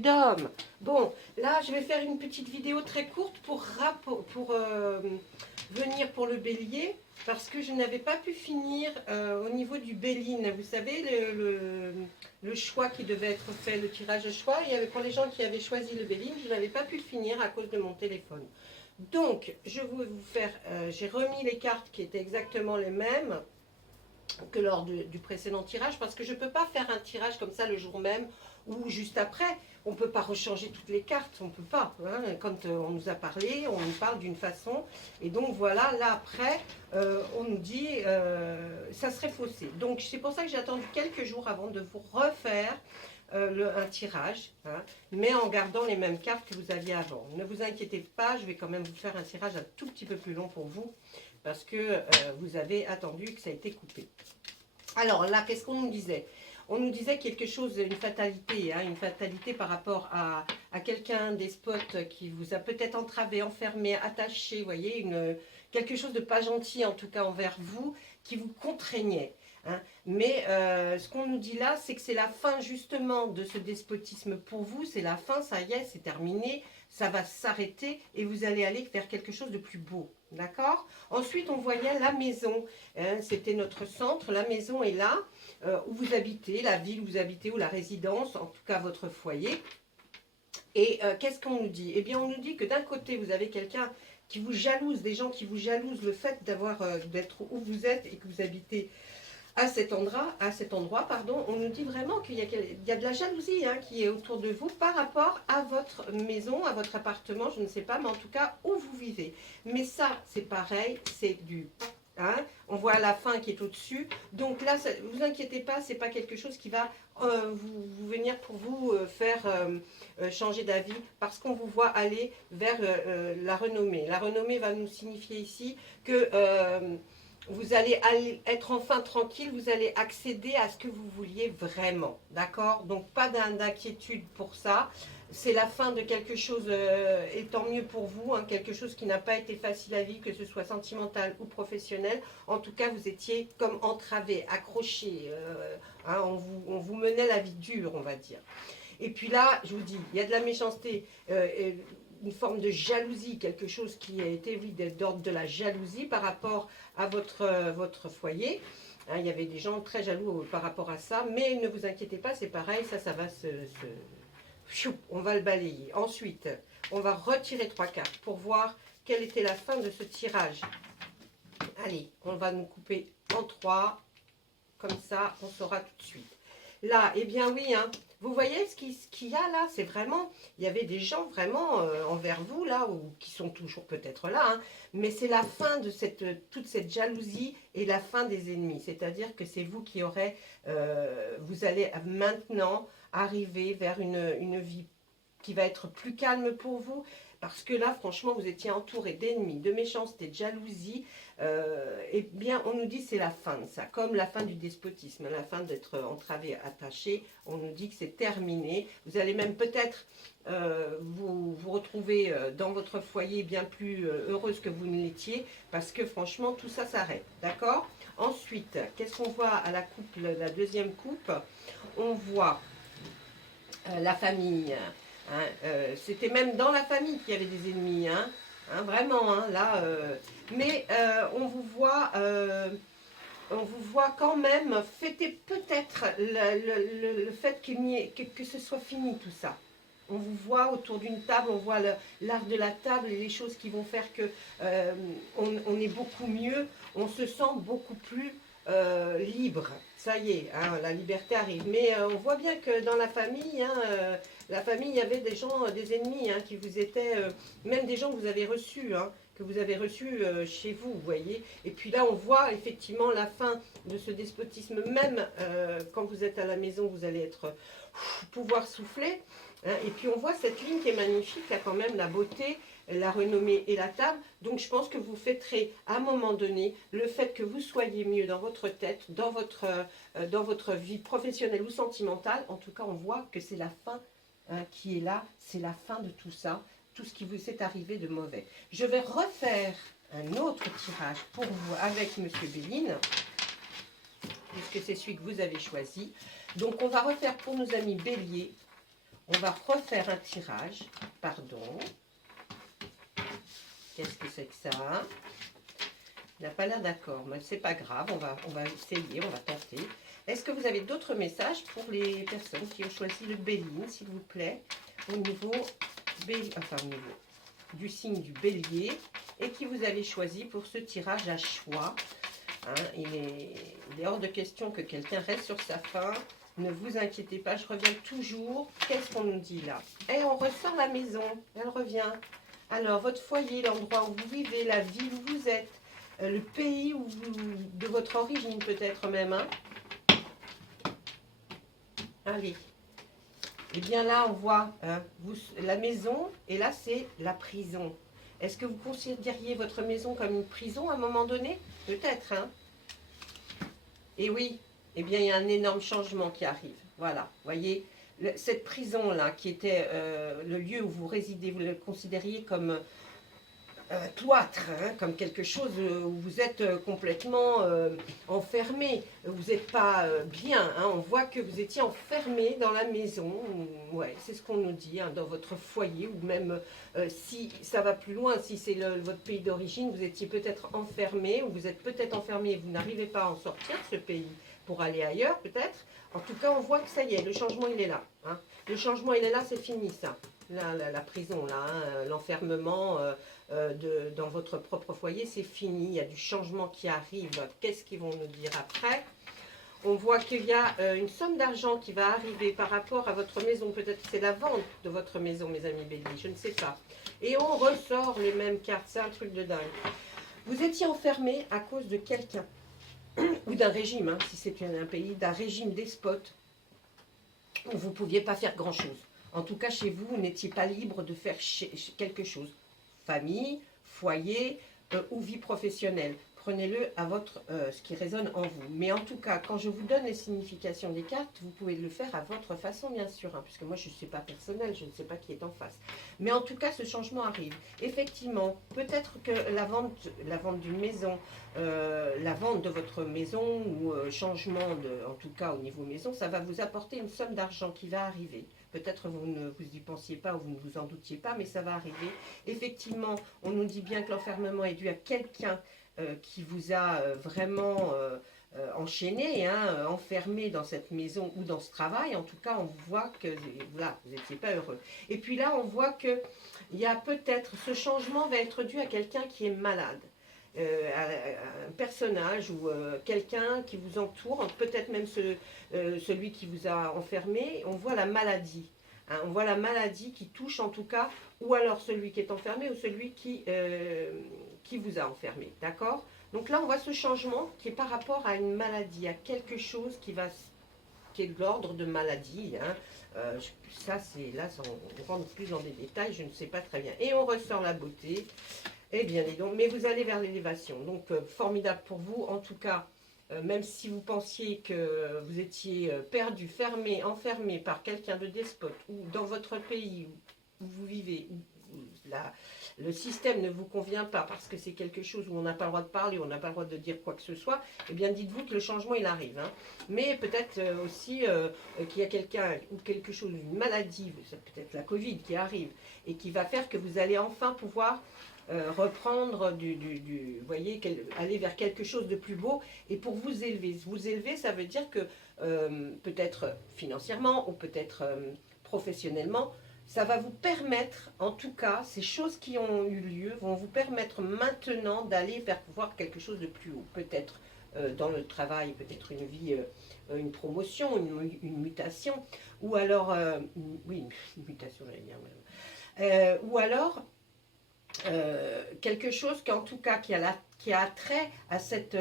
d'homme. Bon, là, je vais faire une petite vidéo très courte pour venir pour le bélier, parce que je n'avais pas pu finir au niveau du Béline. Vous savez, le choix qui devait être fait, le tirage de choix. Il y avait pour les gens qui avaient choisi le Béline, je n'avais pas pu le finir à cause de mon téléphone. Donc, je vais vous faire, j'ai remis les cartes qui étaient exactement les mêmes que lors du précédent tirage, parce que je ne peux pas faire un tirage comme ça le jour même ou juste après. On ne peut pas rechanger toutes les cartes, on ne peut pas. Hein. Quand on nous a parlé, on nous parle d'une façon. Et donc voilà, là après, on nous dit ça serait faussé. Donc c'est pour ça que j'ai attendu quelques jours avant de vous refaire un tirage, hein, mais en gardant les mêmes cartes que vous aviez avant. Ne vous inquiétez pas, je vais quand même vous faire un tirage un tout petit peu plus long pour vous, parce que vous avez attendu que ça a été coupé. Alors là, qu'est-ce qu'on nous disait? On nous disait quelque chose, une fatalité, hein, une fatalité par rapport à quelqu'un, despote, qui vous a peut-être entravé, enfermé, attaché, vous voyez, quelque chose de pas gentil en tout cas envers vous, qui vous contraignait. Hein. Mais ce qu'on nous dit là, c'est que c'est la fin justement de ce despotisme pour vous, c'est la fin, ça y est, c'est terminé, ça va s'arrêter et vous allez aller vers quelque chose de plus beau. D'accord? Ensuite, on voyait la maison. Hein, c'était notre centre. La maison est là, où vous habitez, la ville où vous habitez, ou la résidence, en tout cas votre foyer. Et qu'est-ce qu'on nous dit? Eh bien, on nous dit que d'un côté, vous avez quelqu'un qui vous jalouse, des gens qui vous jalousent le fait d'être où vous êtes et que vous habitez à cet endroit, pardon, on nous dit vraiment qu'il y a de la jalousie, hein, qui est autour de vous par rapport à votre maison, à votre appartement, je ne sais pas, mais en tout cas où vous vivez. Mais ça, c'est pareil, c'est du... Hein, on voit la fin qui est au-dessus. Donc là, ne vous inquiétez pas, c'est pas quelque chose qui va vous venir pour vous faire changer d'avis, parce qu'on vous voit aller vers la renommée. La renommée va nous signifier ici que... vous allez être enfin tranquille, vous allez accéder à ce que vous vouliez vraiment, d'accord? Donc pas d'inquiétude pour ça, c'est la fin de quelque chose, et tant mieux pour vous, hein, quelque chose qui n'a pas été facile à vivre, que ce soit sentimental ou professionnel. En tout cas, vous étiez comme entravé, accroché, hein, on vous menait la vie dure, on va dire. Et puis là, je vous dis, il y a de la méchanceté, une forme de jalousie, quelque chose qui a été, oui, d'ordre de la jalousie par rapport à votre foyer. Hein, il y avait des gens très jaloux par rapport à ça, mais ne vous inquiétez pas, c'est pareil, ça va on va le balayer. Ensuite, on va retirer 3 cartes pour voir quelle était la fin de ce tirage. Allez, on va nous couper en 3, comme ça, on saura tout de suite. Là, eh bien oui, hein, vous voyez ce qu'il y a là, c'est vraiment, il y avait des gens vraiment envers vous là, ou qui sont toujours peut-être là, hein, mais c'est la fin de toute cette jalousie et la fin des ennemis. C'est-à-dire que c'est vous qui aurez, vous allez maintenant arriver vers une vie qui va être plus calme pour vous, parce que là, franchement, vous étiez entouré d'ennemis, de méchanceté, de jalousie. Eh bien, on nous dit c'est la fin de ça, comme la fin du despotisme, la fin d'être entravé, attaché. On nous dit que c'est terminé. Vous allez même peut-être vous retrouver dans votre foyer bien plus heureuse que vous ne l'étiez, parce que franchement, tout ça s'arrête. D'accord? Ensuite, qu'est-ce qu'on voit à la coupe, la deuxième coupe? On voit la famille. Hein, c'était même dans la famille qu'il y avait des ennemis, hein, hein, vraiment, hein, là. Mais on vous voit quand même fêter peut-être le fait que ce soit fini tout ça. On vous voit autour d'une table, on voit l'art de la table et les choses qui vont faire que on est beaucoup mieux, on se sent beaucoup plus libre. Ça y est, hein, la liberté arrive. Mais on voit bien que dans la famille, hein, il y avait des gens, des ennemis, hein, qui vous étaient, même des gens que vous avez reçus, hein, chez vous, vous voyez. Et puis là, on voit effectivement la fin de ce despotisme. Même quand vous êtes à la maison, vous allez pouvoir souffler. Hein, et puis on voit cette ligne qui est magnifique, là quand même, la beauté, la renommée et la table. Donc je pense que vous fêterez à un moment donné le fait que vous soyez mieux dans votre tête, dans votre vie professionnelle ou sentimentale. En tout cas, on voit que c'est la fin, hein, qui est là, c'est la fin de tout ça, tout ce qui vous est arrivé de mauvais. Je vais refaire un autre tirage pour vous avec Monsieur Béline, puisque c'est celui que vous avez choisi. Donc on va refaire pour nos amis Bélier. On va refaire un tirage. Pardon. Qu'est-ce que c'est que ça? Il n'a pas l'air d'accord, mais c'est pas grave. On va essayer, on va tenter. Est-ce que vous avez d'autres messages pour les personnes qui ont choisi le Béline, s'il vous plaît, au niveau, au niveau du signe du Bélier, et qui vous avez choisi pour ce tirage à choix? Hein, il est hors de question que quelqu'un reste sur sa faim. Ne vous inquiétez pas, je reviens toujours. Qu'est-ce qu'on nous dit là? Et on ressort la maison, elle revient. Alors, votre foyer, l'endroit où vous vivez, la ville où vous êtes, le pays où de votre origine peut-être même. Hein. Allez. Et bien là, on voit la maison, et là, c'est la prison. Est-ce que vous considériez votre maison comme une prison à un moment donné? Peut-être, hein. Et oui, eh bien, il y a un énorme changement qui arrive. Voilà, vous voyez, cette prison-là, qui était le lieu où vous résidez, vous le considériez comme cloître, hein, comme quelque chose où vous êtes complètement enfermé. Vous n'êtes pas bien, hein, on voit que vous étiez enfermé dans la maison. Ouais, c'est ce qu'on nous dit, hein, dans votre foyer, ou même si ça va plus loin, si c'est votre pays d'origine, vous étiez peut-être enfermé, ou vous êtes peut-être enfermé et vous n'arrivez pas à en sortir de ce pays pour aller ailleurs, peut-être. En tout cas, on voit que ça y est, le changement, il est là. Hein. Le changement, il est là, c'est fini, ça. La prison, là, hein, l'enfermement dans votre propre foyer, c'est fini. Il y a du changement qui arrive. Qu'est-ce qu'ils vont nous dire après? On voit qu'il y a une somme d'argent qui va arriver par rapport à votre maison. Peut-être que c'est la vente de votre maison, mes amis Bélier, je ne sais pas. Et on ressort les mêmes cartes, c'est un truc de dingue. Vous étiez enfermé à cause de quelqu'un, ou d'un régime, hein, si c'est un pays, d'un régime despote, où vous ne pouviez pas faire grand-chose. En tout cas, chez vous, vous n'étiez pas libre de faire quelque chose. Famille, foyer ou vie professionnelle. Prenez-le à votre, ce qui résonne en vous. Mais en tout cas, quand je vous donne les significations des cartes, vous pouvez le faire à votre façon, bien sûr. Hein, puisque moi, je ne suis pas personnelle, je ne sais pas qui est en face. Mais en tout cas, ce changement arrive. Effectivement, peut-être que la vente d'une maison, la vente de votre maison ou changement, en tout cas au niveau maison, ça va vous apporter une somme d'argent qui va arriver. Peut-être vous ne vous y pensiez pas ou vous ne vous en doutiez pas, mais ça va arriver. Effectivement, on nous dit bien que l'enfermement est dû à quelqu'un qui vous a vraiment enchaîné, hein, enfermé dans cette maison ou dans ce travail. En tout cas, on voit que voilà, vous n'étiez pas heureux. Et puis là, on voit que il y a peut-être, ce changement va être dû à quelqu'un qui est malade. Un personnage ou quelqu'un qui vous entoure, peut-être même celui qui vous a enfermé. On voit la maladie, hein, on voit la maladie qui touche en tout cas, ou alors celui qui est enfermé ou celui qui vous a enfermé, d'accord? Donc là on voit ce changement qui est par rapport à une maladie, à quelque chose qui est de l'ordre de maladie, hein. Ça c'est là, on rentre plus dans des détails, je ne sais pas très bien. Et on ressort la beauté. Eh bien, dis donc, mais vous allez vers l'élévation. Donc, formidable pour vous. En tout cas, même si vous pensiez que vous étiez perdu, fermé, enfermé par quelqu'un de despote, ou dans votre pays où vous vivez, où le système ne vous convient pas parce que c'est quelque chose où on n'a pas le droit de parler, on n'a pas le droit de dire quoi que ce soit, eh bien, dites-vous que le changement, il arrive. Hein. Mais peut-être aussi qu'il y a quelqu'un ou quelque chose, une maladie, peut-être la Covid qui arrive, et qui va faire que vous allez enfin pouvoir reprendre vous voyez, aller vers quelque chose de plus beau et pour vous élever. Vous élever, ça veut dire que peut-être financièrement ou peut-être professionnellement, ça va vous permettre, en tout cas, ces choses qui ont eu lieu vont vous permettre maintenant d'aller vers voir quelque chose de plus haut. Peut-être dans le travail, peut-être une vie, une promotion, une mutation, ou alors, oui, une mutation, j'allais dire même. Ou alors, quelque chose qui en tout cas qui a trait à cette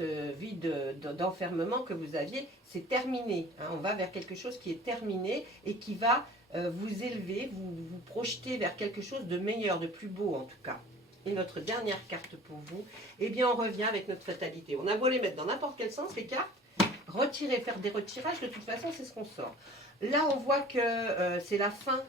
vie d'enfermement que vous aviez, c'est terminé. Hein, on va vers quelque chose qui est terminé et qui va vous élever, vous projeter vers quelque chose de meilleur, de plus beau en tout cas. Et notre dernière carte pour vous, eh bien on revient avec notre fatalité. On a beau les mettre dans n'importe quel sens les cartes, retirer, faire des retirages, de toute façon c'est ce qu'on sort. Là on voit que c'est la fin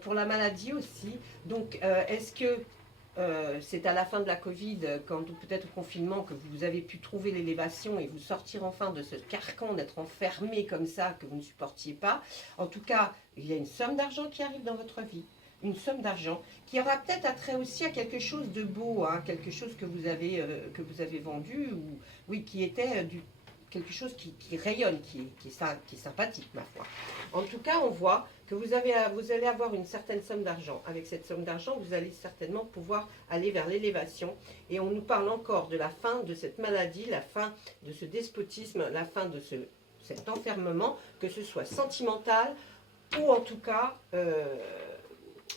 pour la maladie aussi. Donc est-ce que c'est à la fin de la Covid, quand peut-être au confinement, que vous avez pu trouver l'élévation et vous sortir enfin de ce carcan d'être enfermé comme ça, que vous ne supportiez pas. En tout cas, il y a une somme d'argent qui arrive dans votre vie. Une somme d'argent qui aura peut-être attrait aussi à quelque chose de beau, hein, quelque chose que vous avez vendu, ou oui, qui était quelque chose qui rayonne, qui est sympathique, ma foi. En tout cas, on voit que vous allez avoir une certaine somme d'argent. Avec cette somme d'argent, vous allez certainement pouvoir aller vers l'élévation. Et on nous parle encore de la fin de cette maladie, la fin de ce despotisme, la fin de cet enfermement, que ce soit sentimental ou en tout cas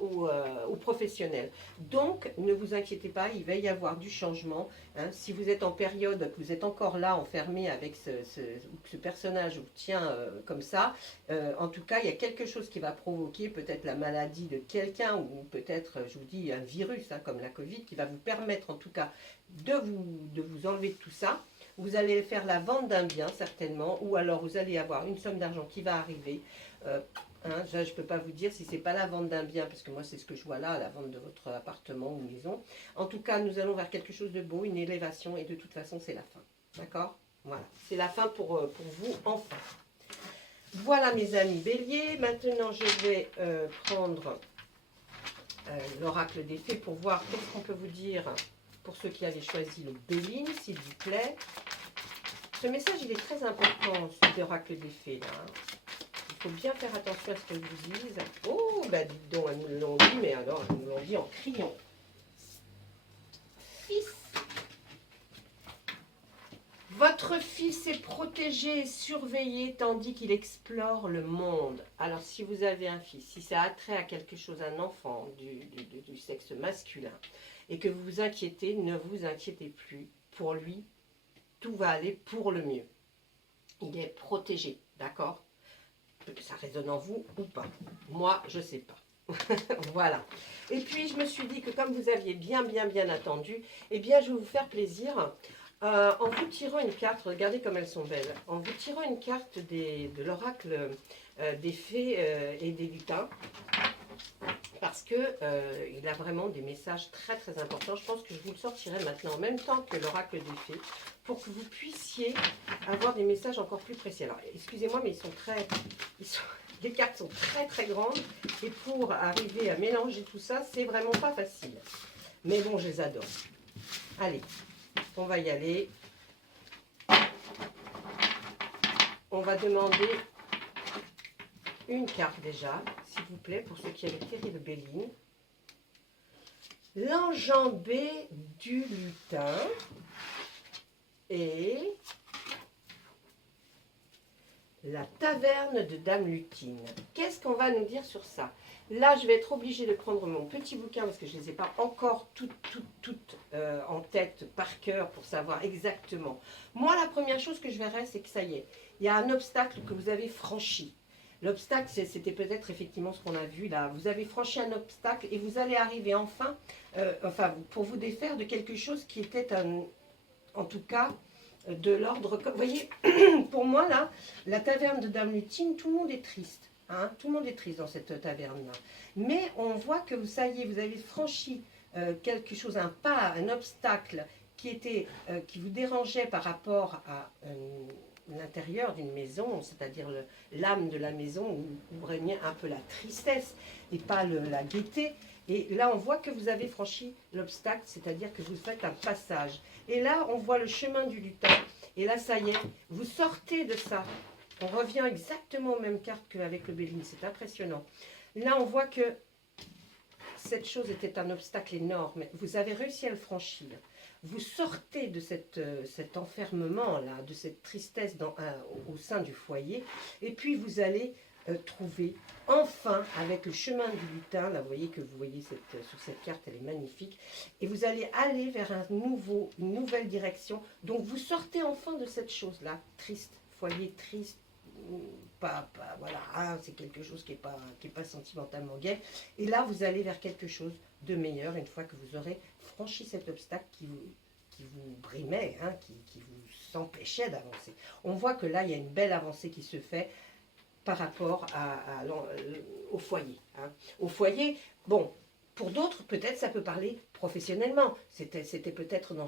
ou professionnel. Donc, ne vous inquiétez pas, il va y avoir du changement. Hein. Si vous êtes en période, que vous êtes encore là, enfermé avec ce personnage vous tient comme ça, en tout cas, il y a quelque chose qui va provoquer peut-être la maladie de quelqu'un, ou peut-être, je vous dis, un virus, hein, comme la Covid, qui va vous permettre en tout cas de vous enlever de tout ça. Vous allez faire la vente d'un bien, certainement, ou alors vous allez avoir une somme d'argent qui va arriver. Hein, je ne peux pas vous dire si ce n'est pas la vente d'un bien, parce que moi c'est ce que je vois là, la vente de votre appartement ou maison. En tout cas, nous allons vers quelque chose de beau, une élévation, et de toute façon c'est la fin. D'accord? Voilà, c'est la fin pour vous, enfin. Voilà mes amis béliers, maintenant je vais prendre l'oracle des fées pour voir qu'est-ce qu'on peut vous dire pour ceux qui avaient choisi le Béline, s'il vous plaît. Ce message il est très important, ce oracle des fées là. Il faut bien faire attention à ce qu'elles vous disent. Oh, bah dites donc, elles nous l'ont dit, mais alors, elles nous l'ont dit en criant. Fils. Votre fils est protégé et surveillé tandis qu'il explore le monde. Alors, si vous avez un fils, si ça a trait à quelque chose, un enfant du sexe masculin, et que vous vous inquiétez, ne vous inquiétez plus. Pour lui, tout va aller pour le mieux. Il est protégé, d'accord ? Ça résonne en vous ou pas. Moi, je ne sais pas. Voilà. Et puis, je me suis dit que comme vous aviez bien attendu, eh bien, je vais vous faire plaisir en vous tirant une carte. Regardez comme elles sont belles. En vous tirant une carte de l'oracle des fées et des lutins. Parce que il a vraiment des messages très importants. Je pense que je vous le sortirai maintenant en même temps que l'oracle des fées, pour que vous puissiez avoir des messages encore plus précis. Alors, excusez-moi, mais les cartes sont très grandes, et pour arriver à mélanger tout ça, c'est vraiment pas facile. Mais bon, je les adore. Allez, on va y aller. On va demander une carte déjà, s'il vous plaît, pour ceux qui avaient tiré le Béline. L'enjambé du lutin et la taverne de Dame Lutine. Qu'est-ce qu'on va nous dire sur ça? Là, je vais être obligée de prendre mon petit bouquin parce que je ne les ai pas encore toutes en tête, par cœur, pour savoir exactement. Moi, la première chose que je verrai, c'est que ça y est, il y a un obstacle que vous avez franchi. L'obstacle, c'était peut-être effectivement ce qu'on a vu là. Vous avez franchi un obstacle et vous allez arriver enfin, pour vous défaire de quelque chose qui était, en tout cas, de l'ordre. Vous voyez, pour moi là, la taverne de Dame Lutine, tout le monde est triste. Hein, tout le monde est triste dans cette taverne-là. Mais on voit que ça y est, vous avez franchi quelque chose, un pas, un obstacle qui vous dérangeait par rapport à l'intérieur d'une maison, c'est-à-dire l'âme de la maison où régnait un peu la tristesse et pas la gaieté. Et là, on voit que vous avez franchi l'obstacle, c'est-à-dire que vous faites un passage. Et là, on voit le chemin du lutin. Et là, ça y est, vous sortez de ça. On revient exactement aux mêmes cartes qu'avec le Béline. C'est impressionnant. Là, on voit que cette chose était un obstacle énorme. Vous avez réussi à le franchir. Vous sortez de cet enfermement-là, de cette tristesse au sein du foyer. Et puis, vous allez trouver enfin, avec le chemin du lutin, là, vous voyez sur cette carte, elle est magnifique. Et vous allez aller vers une nouvelle direction. Donc, vous sortez enfin de cette chose-là, triste, foyer triste. Voilà, hein, c'est quelque chose qui est pas sentimentalement gai. Et là, vous allez vers quelque chose de meilleur une fois que vous aurez franchi cet obstacle qui vous brimait, hein, qui vous empêchait d'avancer. On voit que là, il y a une belle avancée qui se fait par rapport au foyer. Hein. Au foyer, bon, Pour d'autres, peut-être ça peut parler professionnellement. C'était peut-être dans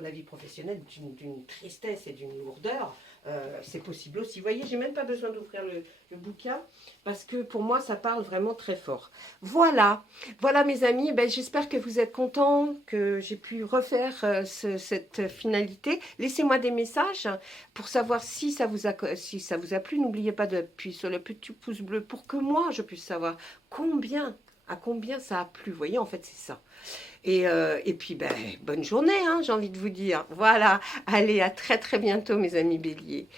la vie professionnelle d'une tristesse et d'une lourdeur. C'est possible aussi. Vous voyez, j'ai même pas besoin d'ouvrir le bouquin parce que pour moi, ça parle vraiment très fort. Voilà, voilà mes amis. Ben, j'espère que vous êtes contents, que j'ai pu refaire cette finalité. Laissez-moi des messages pour savoir si ça vous a plu. N'oubliez pas d'appuyer sur le petit pouce bleu pour que moi, je puisse savoir à combien ça a plu. Vous voyez, en fait, c'est ça. Et puis, ben, bonne journée, hein, j'ai envie de vous dire. Voilà, allez, à très très bientôt, mes amis béliers.